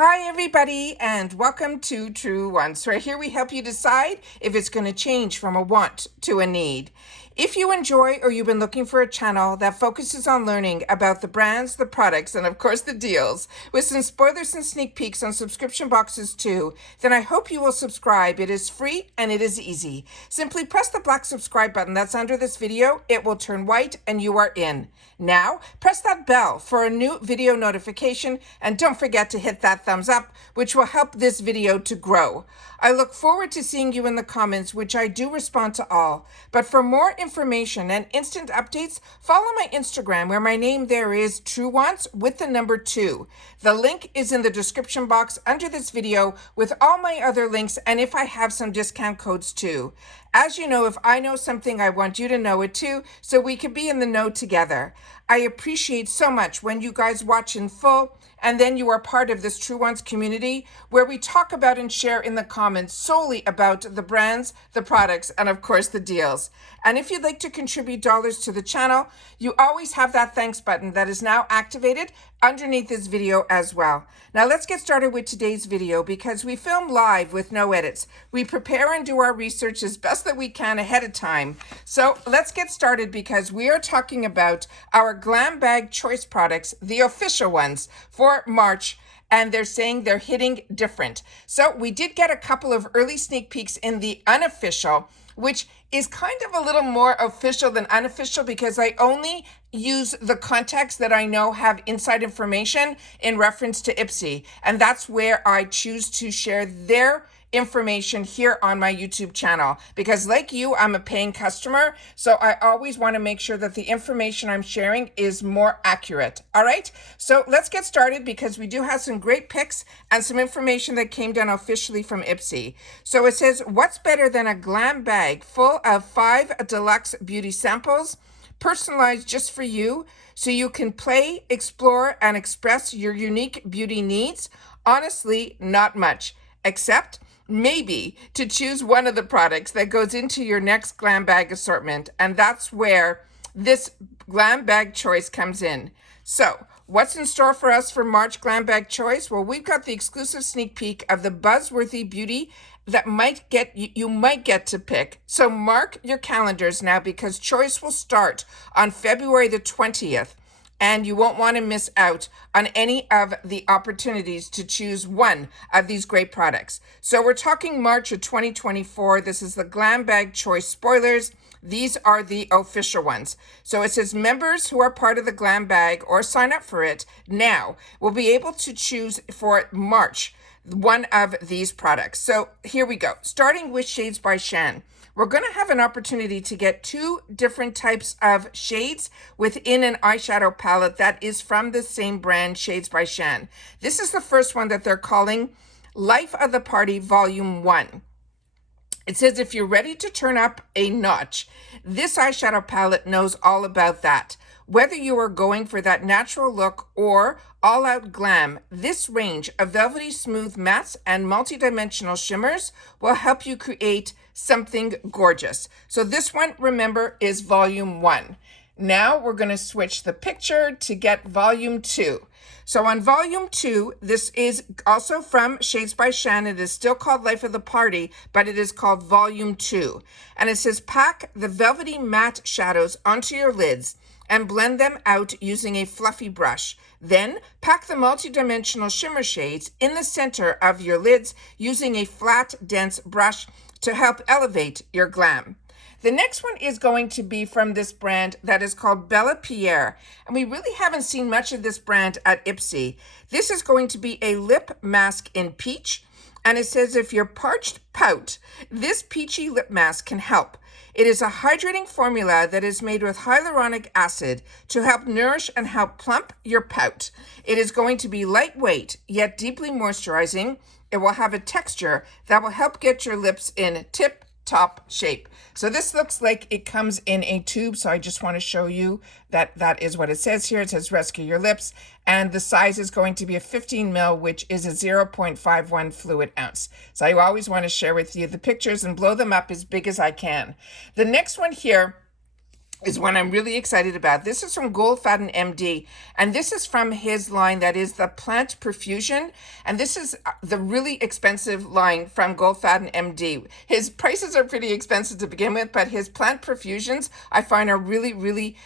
Hi everybody and welcome to Truewants, where here we help you decide if it's going to change from a want to a need. If you enjoy or you've been looking for a channel that focuses on learning about the brands, the products, and of course the deals, with some spoilers and sneak peeks on subscription boxes too, then I hope you will subscribe. It is free and it is easy. Simply press the black subscribe button that's under this video. It will turn white and you are in. Now, press that bell for a new video notification and don't forget to hit that thumbs up, which will help this video to grow. I look forward to seeing you in the comments, which I do respond to all. But for more information and instant updates, follow my Instagram, where my name there is Truewants with the number 2. The link is in the description box under this video with all my other links and if I have some discount codes too. As you know, if I know something, I want you to know it too, so we could be in the know together. I appreciate so much when you guys watch in full, and then you are part of this Truewants community where we talk about and share in the comments solely about the brands, the products, and of course the deals. And if you'd like to contribute dollars to the channel, you always have that thanks button that is now activated underneath this video as well. Now let's get started with today's video because we film live with no edits. We prepare and do our research as best that we can ahead of time. So let's get started because we are talking about our GlamBag choice products, the official ones for March, and they're saying they're hitting different. So we did get a couple of early sneak peeks in the unofficial, which is kind of a little more official than unofficial because I only use the contacts that I know have inside information in reference to IPSY. And that's where I choose to share their information here on my YouTube channel. Because like you, I'm a paying customer. So I always want to make sure that the information I'm sharing is more accurate. All right. So let's get started because we do have some great picks and some information that came down officially from IPSY. So it says, what's better than a glam bag full of 5 deluxe beauty samples, personalized just for you, so you can play, explore, and express your unique beauty needs? Honestly, not much, except maybe to choose one of the products that goes into your next glam bag assortment. And that's where this glam bag choice comes in. So what's in store for us for March glam bag choice? Well, we've got the exclusive sneak peek of the buzzworthy beauty that you might get to pick. So mark your calendars now because choice will start on February the 20th. And you won't want to miss out on any of the opportunities to choose one of these great products. So we're talking March of 2024. This is the GlamBag Choice Spoilers. These are the official ones. So it says members who are part of the GlamBag or sign up for it now will be able to choose for March one of these products. So here we go. Starting with Shades by Shen. We're going to have an opportunity to get 2 different types of shades within an eyeshadow palette that is from the same brand, Shades by Shen. This is the first one that they're calling Life of the Party Volume 1. It says if you're ready to turn up a notch, this eyeshadow palette knows all about that. Whether you are going for that natural look or all-out glam, this range of velvety smooth mattes and multi-dimensional shimmers will help you create something gorgeous. So this one, remember, is volume 1. Now we're going to switch the picture to get volume 2. So on volume 2, this is also from Shades by Shen. It is still called Life of the Party, but it is called volume 2. And it says pack the velvety matte shadows onto your lids and blend them out using a fluffy brush. Then pack the multi-dimensional shimmer shades in the center of your lids using a flat, dense brush to help elevate your glam. The next one is going to be from this brand that is called Pierre. And we really haven't seen much of this brand at IPSY. This is going to be a lip mask in peach. And it says if you're parched, pout. This peachy lip mask can help. It is a hydrating formula that is made with hyaluronic acid to help nourish and help plump your pout. It is going to be lightweight, yet deeply moisturizing. It will have a texture that will help get your lips in tip-top shape. So this looks like it comes in a tube. So I just want to show you that that is what it says here. It says rescue your lips. And the size is going to be a 15 ml, which is a 0.51 fluid ounce. So I always want to share with you the pictures and blow them up as big as I can. The next one here is one I'm really excited about. This is from Goldfaden MD, and this is from his line that is the Plant Perfusion, and this is the really expensive line from Goldfaden MD. His prices are pretty expensive to begin with, but his Plant Perfusions I find are really, really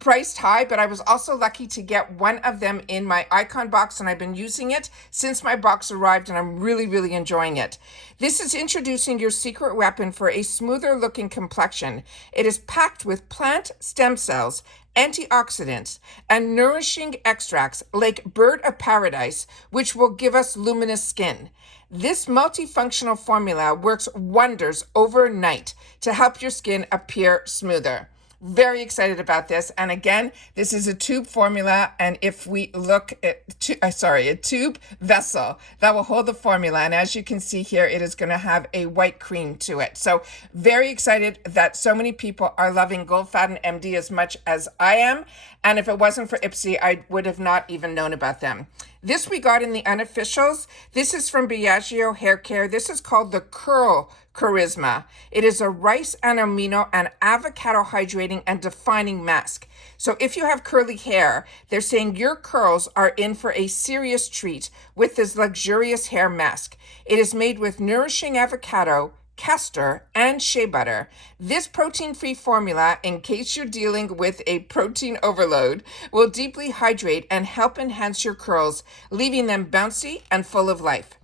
priced high, but I was also lucky to get one of them in my icon box, and I've been using it since my box arrived, and I'm really, really enjoying it. This is introducing your secret weapon for a smoother looking complexion. It is packed with plant stem cells, antioxidants, and nourishing extracts like Bird of Paradise, which will give us luminous skin. This multifunctional formula works wonders overnight to help your skin appear smoother. Very excited about this. And again, this is a tube formula. And if we look at, a tube vessel that will hold the formula. And as you can see here, it is going to have a white cream to it. So very excited that so many people are loving Goldfaden MD as much as I am. And if it wasn't for IPSY, I would have not even known about them. This we got in the Unofficials. This is from Biagio Hair Care. This is called the Curl Charisma. It is a rice and amino and avocado hydrating and defining mask. So if you have curly hair, they're saying your curls are in for a serious treat with this luxurious hair mask. It is made with nourishing avocado, castor, and shea butter. This protein-free formula, in case you're dealing with a protein overload, will deeply hydrate and help enhance your curls, leaving them bouncy and full of life.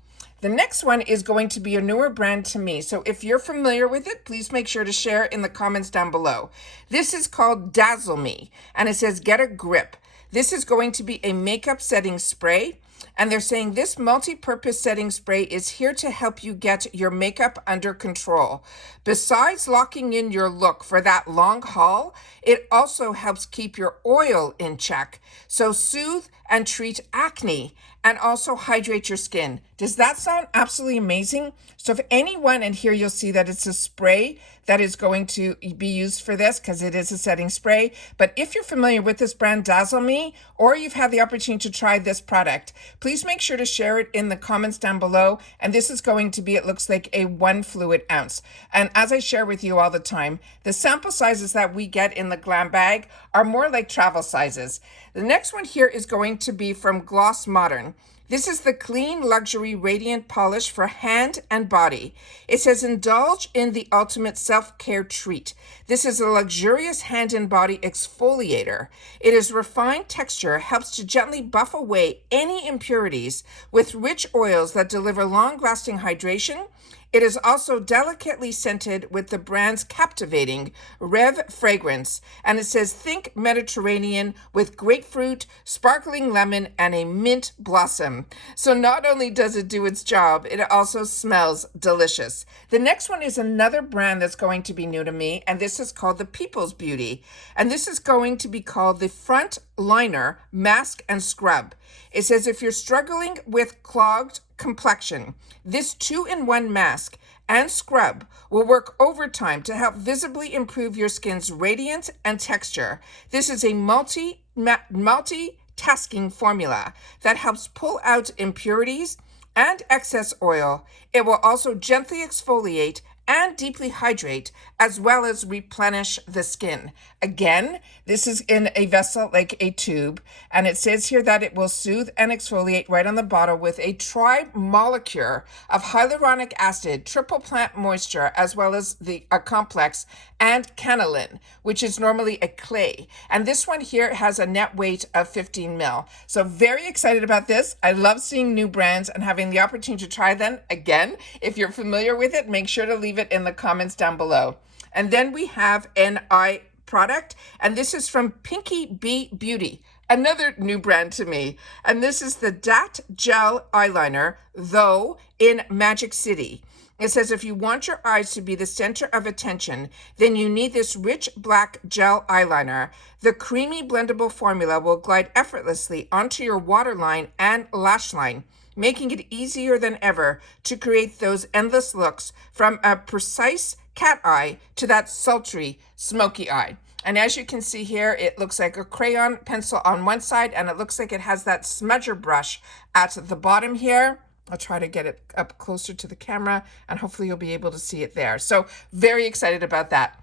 The next one is going to be a newer brand to me, so if you're familiar with it, please make sure to share in the comments down below. This is called Dazzle Me, and it says get a grip. This is going to be a makeup setting spray, and they're saying this multi-purpose setting spray is here to help you get your makeup under control. Besides locking in your look for that long haul, it also helps keep your oil in check. So soothe and treat acne and also hydrate your skin. Does that sound absolutely amazing? So if anyone, and here you'll see that it's a spray that is going to be used for this because it is a setting spray. But if you're familiar with this brand Dazzle Me, or you've had the opportunity to try this product, please make sure to share it in the comments down below. And this is going to be, it looks like a 1 fluid ounce. And as I share with you all the time, the sample sizes that we get in the GlamBag are more like travel sizes. The next one here is going to be from Gloss Modern. This is the Clean Luxury Radiant Polish for hand and body. It says indulge in the ultimate self-care treat. This is a luxurious hand and body exfoliator. It is refined texture, helps to gently buff away any impurities with rich oils that deliver long-lasting hydration. It is also delicately scented with the brand's captivating Rev fragrance, and it says think Mediterranean with grapefruit, sparkling lemon, and a mint blossom. So not only does it do its job, it also smells delicious. The next one is another brand that's going to be new to me, and this is called the People's Beauty, and this is going to be called the Front Liner Mask and Scrub. It says if you're struggling with clogged complexion, this 2-in-1 mask and scrub will work overtime to help visibly improve your skin's radiance and texture. This is a multitasking formula that helps pull out impurities and excess oil. It will also gently exfoliate and deeply hydrate, as well as replenish the skin. Again, this is in a vessel like a tube, and it says here that it will soothe and exfoliate right on the bottle with a tri-molecule of hyaluronic acid, triple plant moisture, as well as a complex, and canalin, which is normally a clay. And this one here has a net weight of 15 mil. So very excited about this. I love seeing new brands and having the opportunity to try them. Again, if you're familiar with it, make sure to leave it in the comments down below. And then we have an eye product, and this is from Pinky Bee Beauty, another new brand to me. And this is the Dat Gel Eyeliner, though in Magic City. It says if you want your eyes to be the center of attention, then you need this rich black gel eyeliner. The creamy blendable formula will glide effortlessly onto your waterline and lash line, making it easier than ever to create those endless looks from a precise cat eye to that sultry smoky eye. And as you can see here, it looks like a crayon pencil on one side, and it looks like it has that smudger brush at the bottom here. I'll try to get it up closer to the camera, and hopefully you'll be able to see it there. So very excited about that.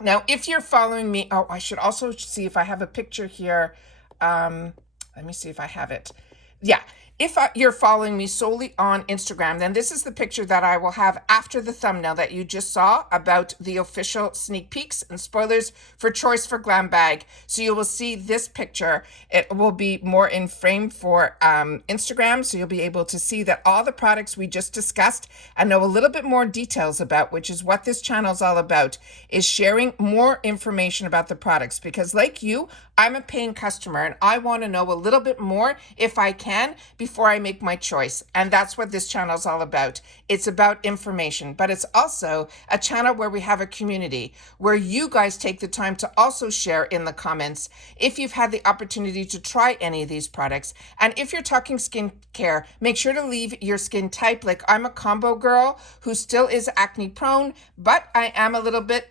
Now, if you're following me, oh, I should also see if I have a picture here. Let me see if I have it. Yeah. If you're following me solely on Instagram, then this is the picture that I will have after the thumbnail that you just saw about the official sneak peeks and spoilers for Choice for GlamBag. So you will see this picture. It will be more in frame for Instagram. So you'll be able to see that all the products we just discussed and know a little bit more details about, which is what this channel is all about, is sharing more information about the products. Because like you, I'm a paying customer and I want to know a little bit more if I can before I make my choice. And that's what this channel is all about. It's about information, but it's also a channel where we have a community where you guys take the time to also share in the comments if you've had the opportunity to try any of these products. And if you're talking skincare, make sure to leave your skin type. Like I'm a combo girl who still is acne prone, but I am a little bit,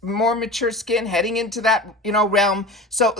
more mature skin heading into that, realm. So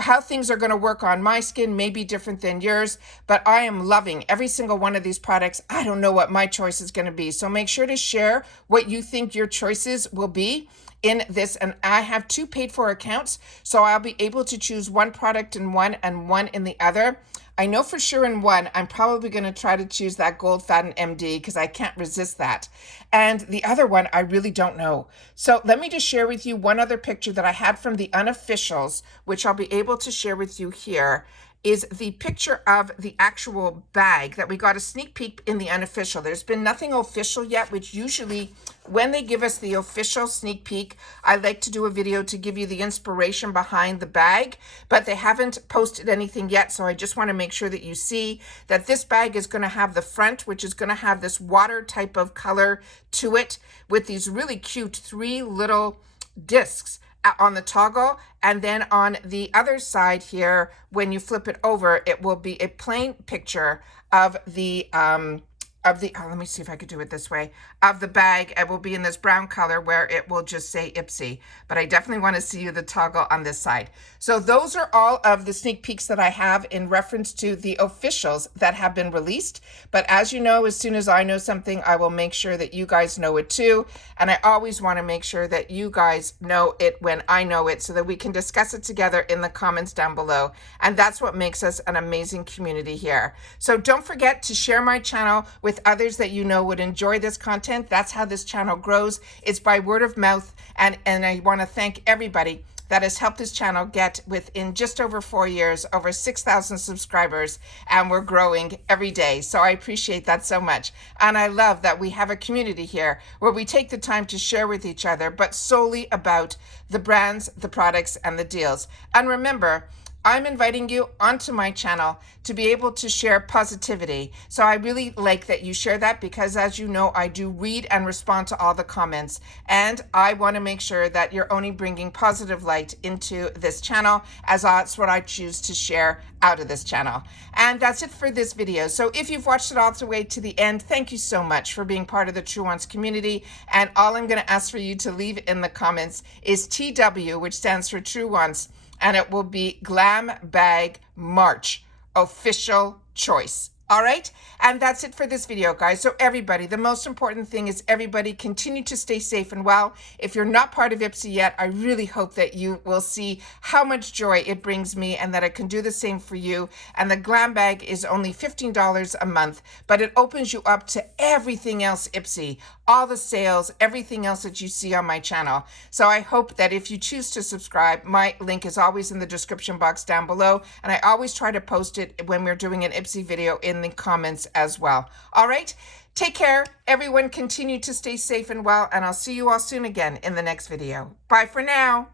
how things are going to work on my skin may be different than yours, but I am loving every single one of these products. I don't know what my choice is going to be. So make sure to share what you think your choices will be in this. And I have 2 paid for accounts, so I'll be able to choose one product in one and one in the other. I know for sure in one, I'm probably going to try to choose that Gold Fatten MD because I can't resist that. And the other one, I really don't know. So let me just share with you one other picture that I had from the Unofficials, which I'll be able to share with you here, is the picture of the actual bag that we got a sneak peek in the Unofficial. There's been nothing official yet, which usually when they give us the official sneak peek, I like to do a video to give you the inspiration behind the bag, but they haven't posted anything yet. So I just want to make sure that you see that this bag is going to have the front, which is going to have this water type of color to it with these really cute 3 little discs on the toggle, and then on the other side here, when you flip it over, it will be a plain picture of the let me see if I could do it this way, of the bag. It will be in this brown color where it will just say IPSY, but I definitely want to see you the toggle on this side. So those are all of the sneak peeks that I have in reference to the officials that have been released. But as you know, as soon as I know something, I will make sure that you guys know it too. And I always want to make sure that you guys know it when I know it so that we can discuss it together in the comments down below. And that's what makes us an amazing community here. So don't forget to share my channel with others that you know would enjoy this content. That's how this channel grows. It's by word of mouth. And I want to thank everybody that has helped this channel get, within just over 4 years, over 6,000 subscribers, and we're growing every day. So I appreciate that so much. And I love that we have a community here where we take the time to share with each other, but solely about the brands, the products, and the deals. And remember, I'm inviting you onto my channel to be able to share positivity. So I really like that you share that because, as you know, I do read and respond to all the comments. And I want to make sure that you're only bringing positive light into this channel, as that's what I choose to share out of this channel. And that's it for this video. So if you've watched it all the way to the end, thank you so much for being part of the Truewants community. And all I'm going to ask for you to leave in the comments is TW, which stands for Truewants. And it will be GlamBag March official choice. All right. And that's it for this video, guys. So everybody, the most important thing is everybody continue to stay safe and well. If you're not part of IPSY yet, I really hope that you will see how much joy it brings me and that I can do the same for you. And the GlamBag is only $15 a month, but it opens you up to everything else IPSY, all the sales, everything else that you see on my channel. So I hope that if you choose to subscribe, my link is always in the description box down below. And I always try to post it when we're doing an IPSY video in the comments as well. All right, take care. Everyone continue to stay safe and well, and I'll see you all soon again in the next video. Bye for now.